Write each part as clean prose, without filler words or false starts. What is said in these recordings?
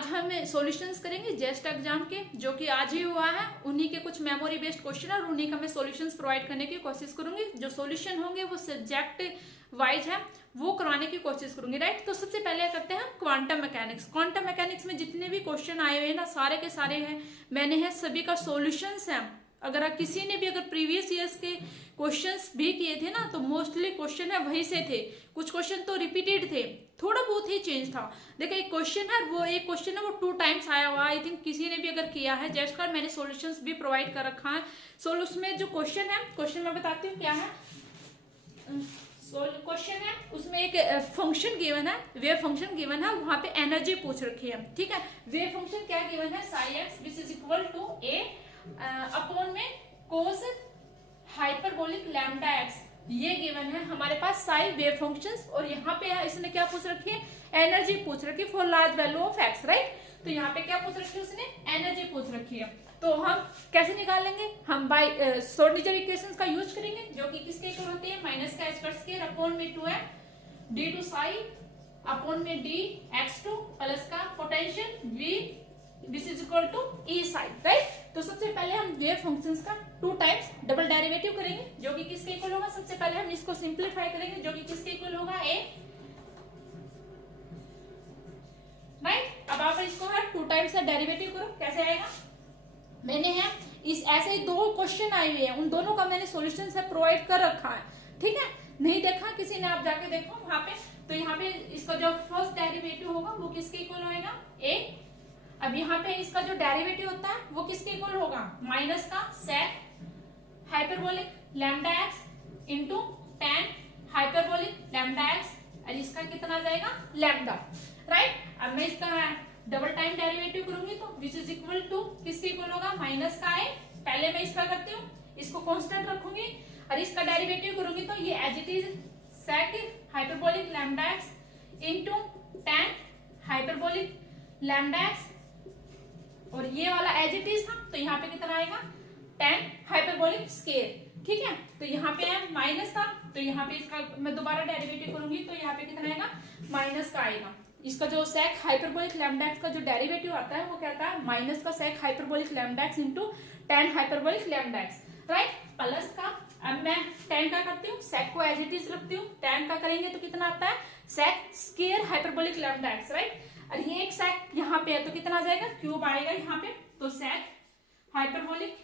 आज हम सॉल्यूशंस करेंगे जेस्ट एग्जाम के, जो कि आज ही हुआ है। उन्हीं के कुछ मेमोरी बेस्ड क्वेश्चन और उन्हीं का मैं सॉल्यूशंस प्रोवाइड करने की कोशिश करूंगी। जो सॉल्यूशन होंगे वो सब्जेक्ट वाइज है, वो करवाने की कोशिश करूंगी, राइट। तो सबसे पहले करते हैं क्वांटम मैकेनिक्स। क्वांटम मैकेनिक्स में जितने भी क्वेश्चन आए हुए हैं ना, सारे के सारे हैं, मैंने है सभी का सॉल्यूशंस है। अगर किसी ने भी अगर प्रीवियस ईयर्स के क्वेश्चंस भी किए थे ना, तो मोस्टली क्वेश्चन है वही से थे। कुछ क्वेश्चन तो रिपीटेड थे, थोड़ा बहुत ही चेंज था। देखो एक क्वेश्चन है, वो एक क्वेश्चन है वो 2 टाइम्स आया हुआ। आई थिंक किसी ने भी अगर किया है जस्ट कर, मैंने सॉल्यूशंस भी प्रोवाइड कर रखा है। सो उसमें जो क्वेश्चन है, क्वेश्चन मैं बताती हूँ क्या है। क्वेश्चन है उसमें एक फंक्शन गिवन है, वेव फंक्शन गिवन है, वहां पे एनर्जी पूछ रखी है, ठीक है। वेव फंक्शन क्या गिवन है, psi x which is equal to A upon में कोस हाइपरबोलिक लैम्डा एक्स, ये गिवन है हमारे पास साई वेव फंक्शंस। और यहाँ पे है इसने क्या पूछ रखी है, एनर्जी पूछ रखी है for large value of x, right. तो यहाँ पे क्या पूछ रखी है उसने, एनर्जी पूछ रखी है। तो हम कैसे निकालेंगे, हम बाय श्रोडिंगर इक्वेशंस का यूज करेंगे, जो कि किसके इक्वल होती है, माइनस का स्क्वायर स्क्वायर अपॉन में 2m d2 साई अपॉन में d x2 प्लस का potential v this is equal to e psi, right. तो सबसे पहले हम वेव फंक्शंस का 2 टाइम्स डबल डेरिवेटिव करेंगे, जो कि किसके इक्वल होगा। सबसे पहले हम इसको सिंप्लीफाई करेंगे, जो कि किसके इक्वल होगा, a, राइट। अब आप इसको हर 2 टाइम्स का डेरिवेटिव करो, कैसे आएगा। मैंने है इस ऐसे ही 2 क्वेश्चन आए हुए हैं, उन दोनों का मैंने सॉल्यूशन से प्रोवाइड कर रखा है, ठीक है। नहीं देखा किसी ने, आप जाके देखो वहां पे। तो यहाँ पे इसका जो फर्स्ट डेरिवेटिव होगा वो किसके इक्वल होगा, a। अब यहाँ पे इसका जो डेरिवेटिव होता है वो किसके इक्वल होगा, माइनस का सेक hyperbolic lambda x into tan hyperbolic lambda x, और इसका कितना आ जाएगा, लैम्डा, राइट। अब मैं इसका डबल टाइम डेरिवेटिव करूंगी तो विच इज इक्वल टू किसके इक्वल होगा, माइनस का है। पहले मैं इसका करती हूँ, इसको कांस्टेंट रखूंगी और इसका डेरिवेटिव करूंगी तो ये as it is sec hyperbolic lambda x into tan hyperbolic lambda x, और ये वाला एज इट इज था, तो यहाँ पे कितना आएगा, tan हाइपरबोलिक स्क्वायर, ठीक है। तो यहाँ पे है माइनस था, तो यहाँ पे इसका मैं दोबारा डेरिवेटिव करूंगी तो यहाँ पे कितना आएगा, माइनस का आएगा। इसका जो सेक हाइपरबोलिक लैम्डा एक्स का जो डेरिवेटिव आता है वो क्या आता है, माइनस का सेक hyperbolic lambda x into tan hyperbolic lambda x, right, plus का। अब मैं tan का करती हूँ, सेक को एज इट इज रखती हूँ, tan का करेंगे तो कितना आता है, sec square hyperbolic lambda x, right. और ये एक सेक यहाँ पे है तो कितना आ जाएगा, क्यूब आएगा यहाँ पे, तो sec hyperbolic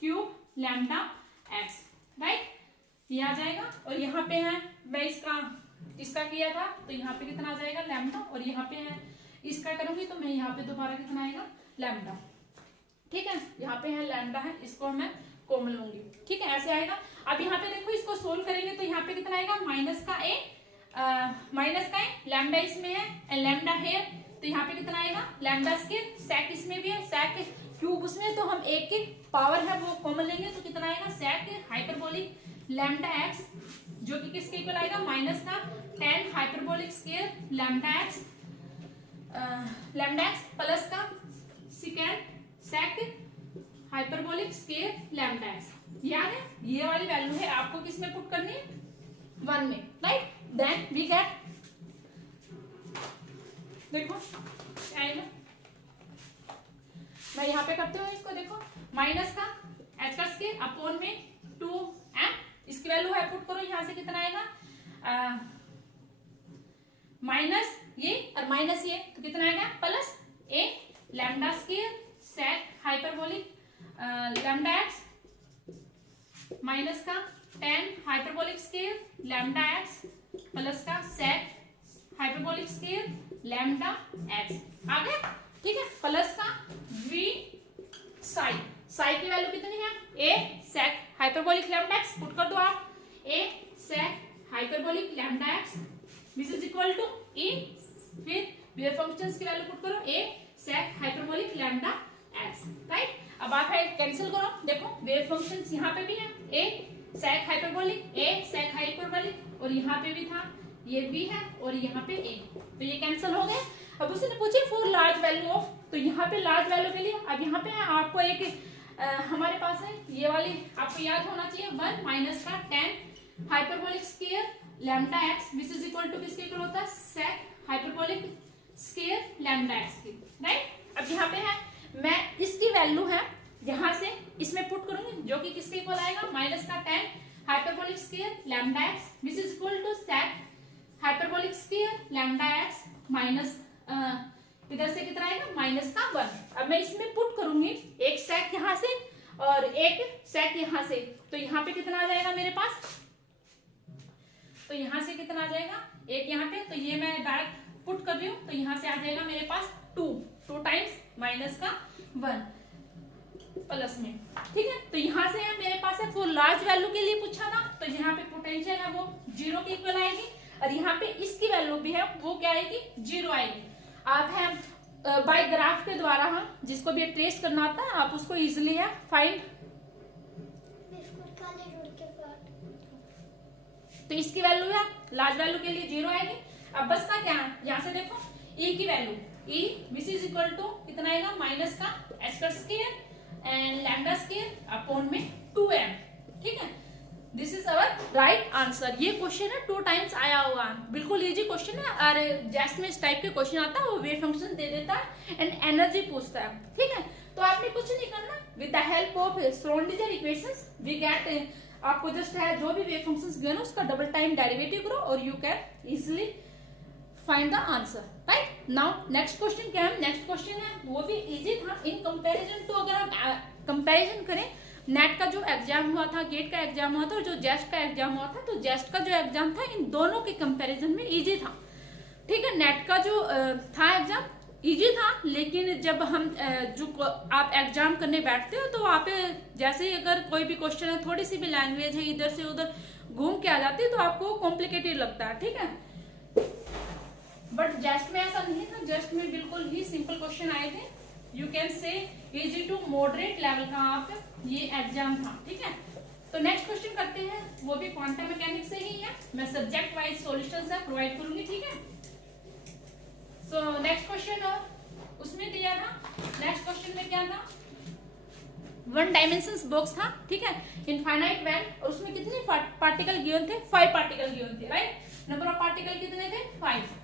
cube lambda x, right, ये आ जाएगा। और यहाँ पे है मैं इसका किया था तो यहाँ पे कितना आ जाएगा, लैम्डा, और यहाँ पे है इसका करूंगी तो मैं यहाँ पे दोबारा कितना आएगा, लैम्डा, ठीक है। यहाँ पे है लैम्डा है, इसको मैं कॉमन लूंगी, ठीक है, ऐसे आएगा। अब यहाँ पे देखो इसको सोल्व करेंगे तो यहाँ पे कितना आएगा, माइनस का ए लैम्डा इसमें है, लैम्डा है, तो यहाँ पे कितना आएगा, लैम्डा स्क्वायर, सेक इसमें भी है, सेक क्यूब उसमें, तो हम एक की पावर है वो कॉमन लेंगे तो कितना आएगा, सेक हाइपरबोलिक लैम्डा एक्स, जो कि किसके इक्वल आएगा, माइनस का tan hyperbolic square lambda x plus का second sech hyperbolic square lambda x. याद है ये वाली वैल्यू है आपको किसमें पुट करनी है, 1 में, राइट। देन वी गेट, देखो क्या आएगा, मैं यहाँ पे करती हूँ इसको, देखो माइनस का एच का स्क्वायर अपॉन में 2m, इसकी वैल्यू है पुट करो, यहाँ से कितना आएगा, माइनस ये और माइनस ये, तो कितना आएगा, plus a lambda square sech hyperbolic lambda x minus का tan hyperbolic square lambda x plus का सेक हाइपरबोलिक स्क्वायर लैम्डा एक्स आ गया, ठीक है, प्लस का v साई, साई की वैल्यू कितनी है, a sec hyperbolic lambda x, put कर दो आप, a sec hyperbolic lambda x this is equal to e, फिर वेव फंक्शंस की वैल्यू पुट करो, a sec hyperbolic lambda x, right. अब आप कैंसिल करो, देखो वेव फंक्शंस यहाँ पे भी है, a sec hyperbolic, a sec hyperbolic, और यहाँ पे भी था, ये b है, और यहाँ पे a, तो ये कैंसिल हो गए। अब उसने पूछे फॉर लार्ज वैल्यू ऑफ, तो यहाँ पे लार्ज वैल्यू के लिए अब यहाँ पे है आपको एक हमारे पास है ये वाली, आपको याद होना चाहिए, 1 माइनस का tan hyperbolic square lambda x which is equal to किसके इक्वल होता है, sec hyperbolic square lambda x की, राइट। अब यहाँ पे है, मैं इसकी वैल्यू है यहाँ से इसमें पुट करूंगी, जो कि किसके इक्वल आएगा, माइनस का tan hyperbolic square lambda x which is equal to sec hyperbolic square lambda x minus इधर से कितना आएगा, माइनस का 1। अब मैं इसमें पुट करूंगी एक sec यहाँ से और एक sec यहाँ से, तो यहाँ पे कितना आ जाएगा मेरे पास, तो यहाँ से कितना आ जाएगा, एक यहाँ पे, तो ये मैं डायरेक्ट पुट कर रही हूँ, तो यहाँ से आ जाएगा मेरे पास 2 टाइम्स माइनस का 1 प्लस में, ठीक है। तो यहाँ से है मेरे पास है, वो लार्ज वैल्यू के लिए पूछा ना, तो यहाँ पे पोटेंशियल है वो 0 के इक्वल आएगी, और यहाँ पे इसकी वैल्यू भी है वो क्या आएगी, 0 आएगी। आप है बाय ग्राफ के द्वारा, हम जिसको भी ट्रेस करना आता है आप उसको इजिली है फाइंड, तो इसकी वैल्यू है लार्ज वैल्यू के लिए 0 आएगी। अब बस का क्या है, यहाँ से देखो e की value, e which is equal to कितना आएगा, माइनस का s square and lambda square upon में 2m, ठीक है। This is our right answer. ये क्वेश्चन है 2 टाइम्स आया हुआ, बिल्कुल इजी क्वेश्चन है, और जैसे में इस टाइप के क्वेश्चन आता है वो वेव फंक्शन दे देता है एंड एनर्जी पूछता है, ठीक है। तो आपने कुछ नहीं करना, with the help of Schrodinger equations we get, आपको जस्ट है जो भी वेव फंक्शंस गिवन है उसका डबल टाइम डेरिवेटिव करो और you can easily find the answer, right. Now next question क्या है, नेक्स्ट क्वेश्चन है वो भी इजी था इन कंपैरिजन टू, अगर हम कंपैरिजन करें नेट का जो एग्जाम हुआ था, गेट का एग्जाम हुआ था और जो जेस्ट का एग्जाम हुआ था, तो जेस्ट का जो एग्जाम था इन दोनों के कंपैरिजन में इजी था, ठीक है। नेट का जो था एग्जाम इजी था, लेकिन जब हम जो आप एग्जाम करने बैठते हो तो वहाँ पे जैसे ही अगर कोई भी क्वेश्चन है, थोड़ी सी भी लैंग्वेज है इधर से उधर घूम के आ जाती है तो आपको कॉम्प्लिकेटेड लगता है, ठीक है। बट जेस्ट में ऐसा नहीं था, जेस्ट में बिल्कुल ही सिंपल क्वेश्चन आए थे, you can say easy to moderate level का आप ये एग्जाम था, ठीक है। तो नेक्स्ट क्वेश्चन करते हैं, वो भी क्वांटम मैकेनिक्स से ही है, मैं सब्जेक्ट वाइज सॉल्यूशंस है प्रोवाइड करूंगी, ठीक है। सो नेक्स्ट क्वेश्चन उसमें दिया था, नेक्स्ट क्वेश्चन में क्या था, 1 डायमेंशंस बॉक्स था, ठीक है, इनफाइनाइट वैन, और उसमें कितने पार्टिकल गिवन थे, 5 पार्टिकल गिवन थे, राइट। नंबर ऑफ पार्टिकल कितने थे, 5।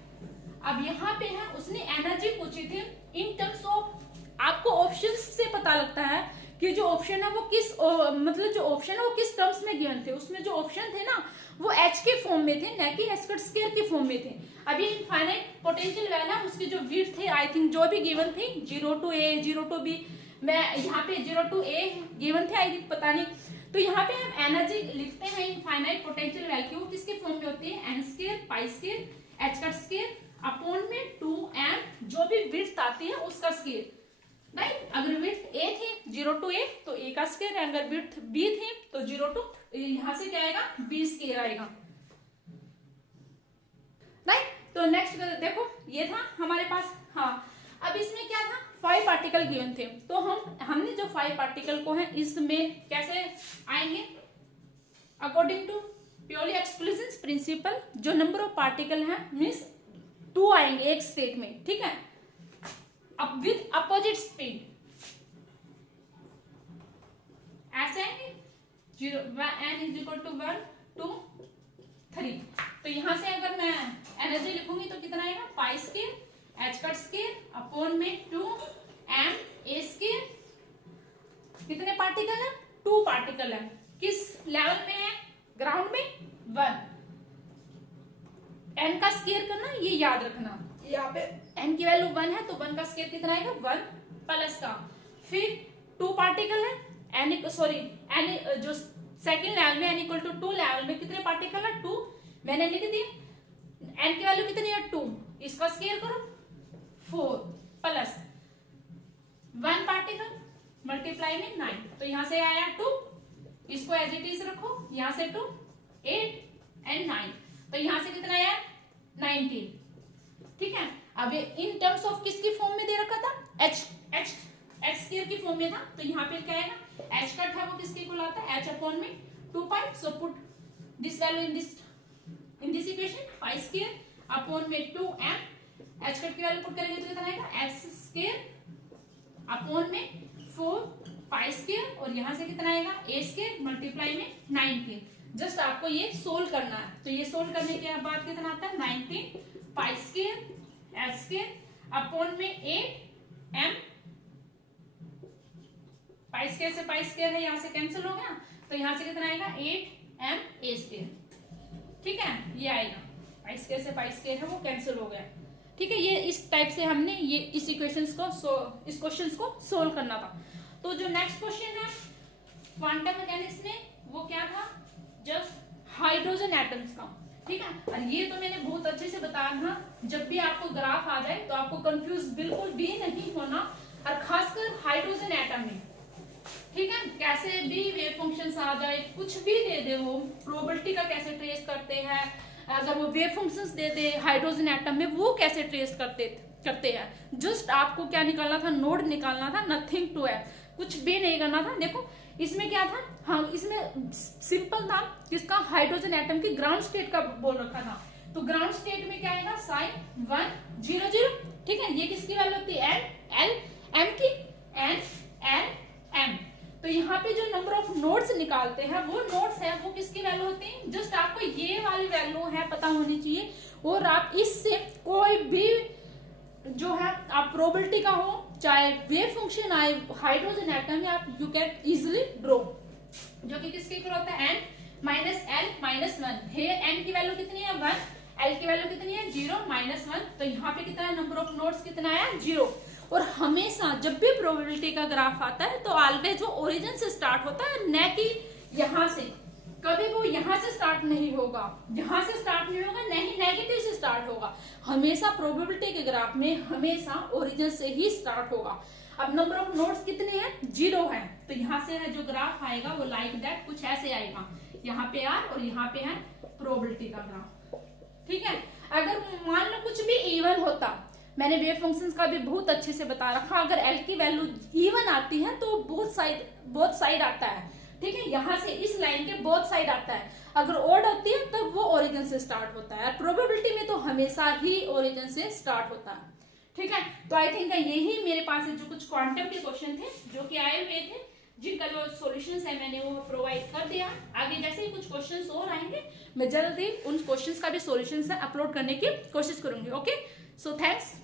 अब यहाँ पे है उसने एनर्जी पूछी थी इन टर्म्स ऑफ, आपको ऑप्शंस से पता लगता है कि जो ऑप्शन है वो किस मतलब जो ऑप्शन है वो किस टर्म्स में गिवन थे, उसमें जो ऑप्शन थे ना वो h के फॉर्म में थे, न कि s² के फॉर्म में थे। अभी इनफाइनाइट पोटेंशियल वैल्यू है, उसके जो विड्थ थे आई थिंक जो भी गिवन थी 0 to a 0 to b, मैं यहाँ पे 0 to a गिवन थे आई थिंक, पता नहीं। तो यहाँ पे हम एनर्जी लिखते हैं इनफाइनाइट पोटेंशियल वैल्यू किसके फॉर्म में होती है, n² π² h² अपॉन में 2m, जो भी विड्थ आती है उसका स्क्वायर, राइट। अगर विड्थ a थी 0 to a तो a का स्क्वायर, अगर विड्थ b थी तो 0 to यहाँ से क्या आएगा, b² आएगा, राइट। तो नेक्स्ट देखो ये था हमारे पास, हाँ। अब इसमें क्या था, 5 पार्टिकल गिवन थे, तो हमने जो 5 पार्टिकल को है इसमें कैसे आएंगे, according to purely exclusion principle, जो नंबर ऑफ पार्टिकल है मीन्स 2 आएंगे एक स्टेट में, ठीक है, अब विद अपोजिट स्पीड ऐसे आएंगे, 0 n इज इक्वल टू 1 2 3। तो यहां से अगर मैं एनर्जी लिखूंगी तो कितना आएगा, π² h² अपॉन में 2m a²। कितने पार्टिकल है, 2 पार्टिकल है, किस लेवल में है, ग्राउंड में 1। n का स्क्वायर करना ये याद रखना, यहाँ पे n की वैल्यू 1 है तो 1 का स्क्वायर कितना आएगा, 1 प्लस का, फिर 2 पार्टिकल है, n जो सेकंड लेवल में n इक्वल टू 2 लेवल में कितने पार्टिकल है, 2 मैंने लिख दिया, n की वैल्यू कितनी है 2, इसका स्क्वायर करो 4 प्लस 1 पार्टिकल मल्टीप्लाई में 9, तो यहां से आया 2, इसको एज इट इज रखो, यहां से 2 8 एंड 9, तो यहां से कितना आया 19, ठीक है। अब इन टर्म्स ऑफ किसकी फॉर्म में दे रखा था, h² की फॉर्म में था, तो यहाँ पे क्या आएगा, h कट है वो किसके इक्वल आता है, h अपॉन में 2 पाई, so put this value in this equation, π² upon में 2m, h कट की वैल्यू पुट करेंगे तो कितना आएगा, s² अपॉन में 4 π² और यहाँ से कितना आएगा, a² मल्टीप्लाई में 19। जस्ट आपको ये सोल्व करना है, तो ये सोल्व करने के बाद कितना आता है 19 π² h² अपॉन में 8m पाई स्क्वायर से पाई स्क्वायर है, यहां से कैंसिल हो गया, तो यहां से कितना आएगा 8m a स्क्वायर। ठीक है, ये आएगा, पाई स्क्वायर से पाई स्क्वायर है वो कैंसिल हो गया। ठीक है, ये इस टाइप से हमने ये इस इक्वेशंस को इस क्वेश्चंस को सोल्व करना था। तो जो नेक्स्ट क्वेश्चन है क्वांटम मैकेनिक्स में वो क्या था, जस्ट हाइड्रोजन एटम्स का। ठीक है, और ये तो मैंने बहुत अच्छे से बताया था, जब भी आपको ग्राफ आ जाए तो आपको कंफ्यूज बिल्कुल भी नहीं होना, और खासकर हाइड्रोजन एटम में। ठीक है, कैसे भी वेव फंक्शंस आ जाए, कुछ भी दे दे, वो प्रोबेबिलिटी का कैसे ट्रेस करते हैं, अगर वो वेव फंक्शंस दे दे हाइड्रोजन एटम में वो कैसे ट्रेस करते हैं, जस्ट आपको क्या निकालना था, नोड निकालना था, नथिंग टू है, कुछ भी नहीं करना था। देखो इसमें क्या था, हाँ इसमें सिंपल था, किसका, हाइड्रोजन एटम की ग्राउंड स्टेट का बोल रखा था। तो ग्राउंड स्टेट में क्या आएगा, साइन 1 0 0। ठीक है, ये किसकी वैल्यू होती है, एन एल एम की, एन एल एम। तो यहाँ पे जो नंबर ऑफ नोड्स निकालते हैं वो नोड्स है वो किसकी वैल्यू होती है, जस्ट आपको ये वाली वैल्यू है पता होनी चाहिए, और आप इससे कोई भी जो है आप प्रोबेबिलिटी का हो, चाहे वेव फंक्शन आए हाइड्रोजन एटम में, आप यू कैन इजिली ड्रॉ, जो कि किसके इक्वल होता है, n माइनस एल माइनस 1। हे n की वैल्यू कितनी है 1, l की वैल्यू कितनी है 0 माइनस 1, तो यहाँ पे कितना है, नंबर ऑफ नोड्स कितना है 0। और हमेशा जब भी प्रोबेबिलिटी का ग्राफ आता है तो ऑलवेज वो ओरिजिन से स्टार्ट होता है, न कि यहाँ से, कभी वो यहाँ से स्टार्ट नहीं होगा, यहाँ से स्टार्ट नहीं होगा, नहीं नेगेटिव से स्टार्ट होगा, हमेशा प्रोबेबिलिटी के ग्राफ में हमेशा ओरिजिन से ही स्टार्ट होगा। अब नंबर ऑफ नोड्स कितने हैं, 0 है, तो यहाँ से है जो ग्राफ आएगा वो लाइक दैट कुछ ऐसे आएगा, यहाँ पे आर और यहाँ पे है प्रोबेबिलिटी का ग्राफ। ठीक है, अगर मान लो कुछ भी इवन होता, मैंने वेव फंक्शंस का भी बहुत अच्छे से बता रखा, अगर एल की वैल्यू इवन आती है तो बोथ साइड आता है। ठीक है, यहाँ से इस लाइन के बोथ साइड आता है, अगर ओड होती है तब वो ओरिजिन से स्टार्ट होता है, प्रोबेबिलिटी में तो हमेशा ही ओरिजिन से स्टार्ट होता है। ठीक है, तो आई थिंक यही मेरे पास जो कुछ क्वांटम के क्वेश्चन थे जो कि आए हुए थे, जिनका जो सॉल्यूशंस है मैंने वो प्रोवाइड कर दिया। आगे जैसे ही कुछ क्वेश्चंस और आएंगे मैं जल्दी उन क्वेश्चंस का भी सॉल्यूशंस अपलोड करने की कोशिश करूंगी। Okay, so thanks.